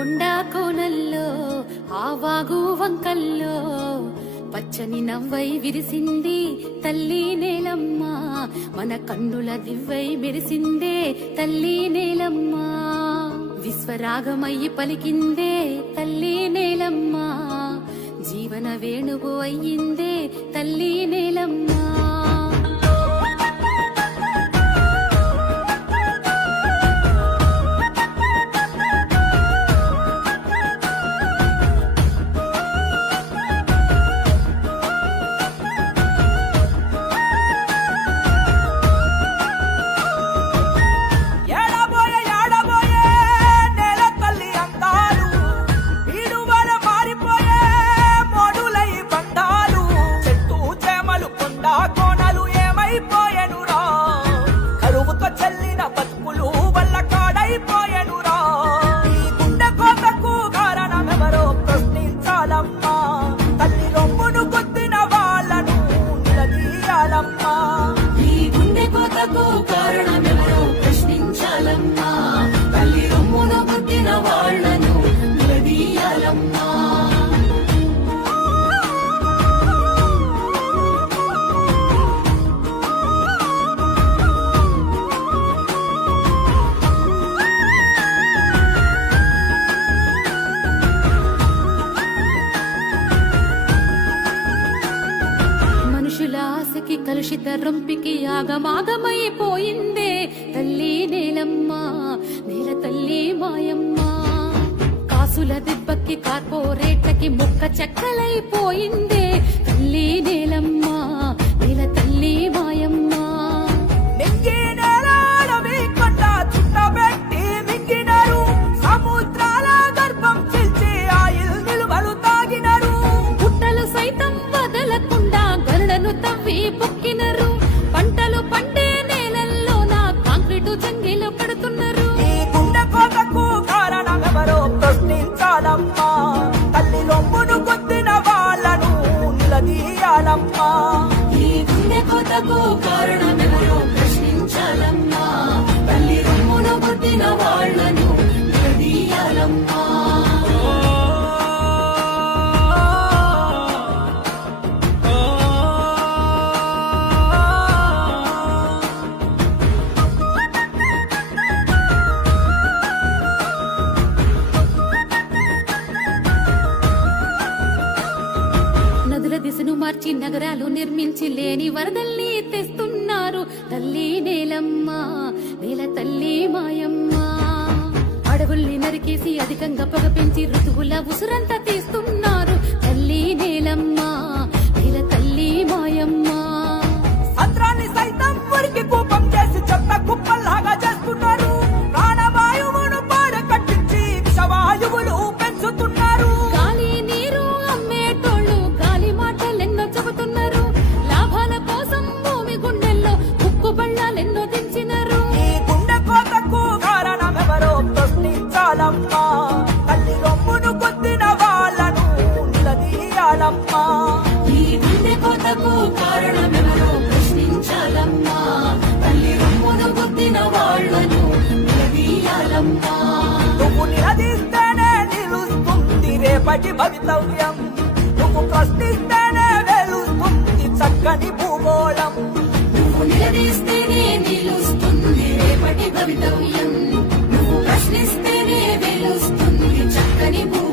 కొండా కోనల్లో ఆవాగు వంకల్లో పచ్చని నవ్వై విరిసింది తల్లి నేలమ్మ. మన కన్నుల దివ్వై మెరిసిందే తల్లి నేలమ్మ. విశ్వరాగమయ్యి పలికిందే తల్లి నేలమ్మ. జీవన వేణువు అయ్యిందే తల్లి నేలమ్మ. కారణమెవరో ప్రశ్నించాలమ్మా. తల్లి రొమ్మున పుట్టిన వాళ్లను నిలదీయాలమ్మా. ఆశకి కలుషిత రొంపికి ఆగమాగమైపోయిందే తల్లి నేలమ్మ. నేల తల్లి మాయమ్మ. కాసుల దెబ్బకి కార్పొరేట్లకి ముక్క చెక్కలైపోయిందే తల్లి నేలమ్మ. నేల తల్లి మాయమ్మ. పొక్కినరు పంటలు పండే నేలల్లో నా కాంక్రీటు జంగిలో పడుతున్నారు. ఈ గుండె కోతకు కారణమెవరో ప్రశ్నించాలమ్మా. తల్లి రొమ్మును కొద్దిన వాళ్ళను నిలదీయాలమ్మా. ఈ గుండె కోతకు కారణమెవరో ప్రశ్నించాలమ్మా. తల్లి రొమ్మును కొద్దిన వాళ్ళను నిలదీయాలమ్మా. దిశను మార్చి నగరాలు నిర్మించి లేని వరదల్ని తెస్తున్నారు తల్లి నేలమ్మ. నేల తల్లి మాయమ్మ. అడవుల్ని నరికేసి అధికంగా పొగ పెంచి ఋతువుల ఉసురంతా తీస్తున్నారు తల్లి నేలమ్మ. నేల తల్లి మాయమ్మ. సంద్రాన్ని సైతం మురికి కూపం చేసి చెత్త కుప్పల్లాగా చేస్తున్నారు. ప్రాణవాయువును పాడ కట్టించి విషవాయువులు పెంచుతున్నారు. గాలి నీరు అమ్మేటోళ్ళు గాలి మాటలెన్నో చెబుతున్నారు. లాభాల కోసం భూమి గుండెల్లో ఉక్కు బళ్ళాలెన్నో దించినారు. ఈ గుండె కోతకు కారణమెవరో ప్రశ్నించాలమ్మా. తల్లి రొమ్మును కొద్దిన వాళ్ళను నిలదీయాలమ్మా. ఈ గుండె కోతకు కారణమెవరో ప్రశ్నించాలమ్మా. తల్లి రొమ్మును కొద్దిన వాళ్ళను నిలదీయాలమ్మా. నువ్వు నిలదీస్తేనే నిలుస్తుంది రేపటి భవితవ్యం. నువ్వు ప్రశ్నిస్తేనే వెలుస్తుంది చక్కని భూగోళం. నువ్వు నిలదీస్తేనే నిలుస్తుంది రేపటి భవితవ్యం. నువ్వు ప్రశ్నిస్తేనే వెలుస్తుంది చక్కని భూగోళం.